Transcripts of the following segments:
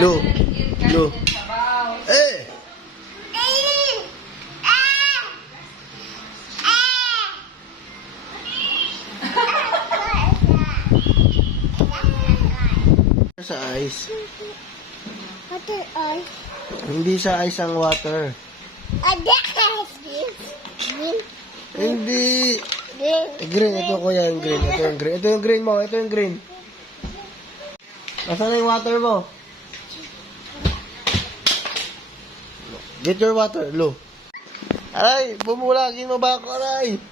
Lu. Lu. Eh! Sa ice. Water ice. Hindi sa ice ang water. Green. Hindi. Green. Green. Ito kuya yung green. Ito yung green. Ito yung green mo. Ito yung green. Nasaan na yung water mo? Get your water, Lu. Aray, bumulagin mo ba ako, aray?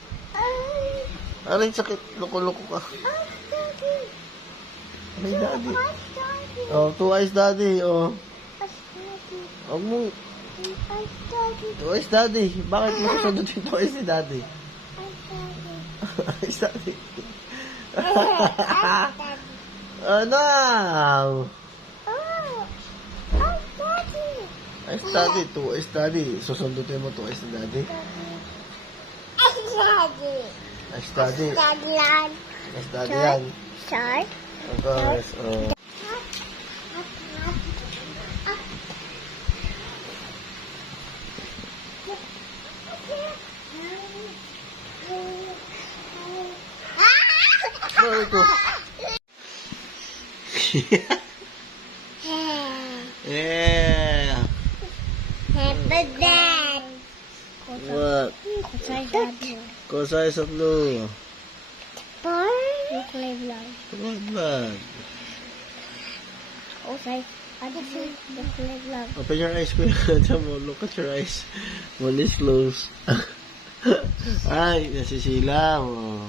Aray, sakit. Loko-loko ka. Aray, daddy. Oh, 2 ice daddy, oh. Huwag mo. 2 ice daddy. Bakit mo susunod yung 2 ice ni daddy? Ice daddy. Oh, no! Ice daddy, 2 ice daddy. Susundutin mo 2 ice ni daddy. Ice daddy. Ice daddy yan. Shark. Of course, oh. Ano ito? Yeah. Happy dad. What? KOSA is of Lu. Look like blood. What blood? Okay. Look like blood. Open your eyes, kuya. Look at your eyes. One is closed. Ay, nasisilaw. Oh.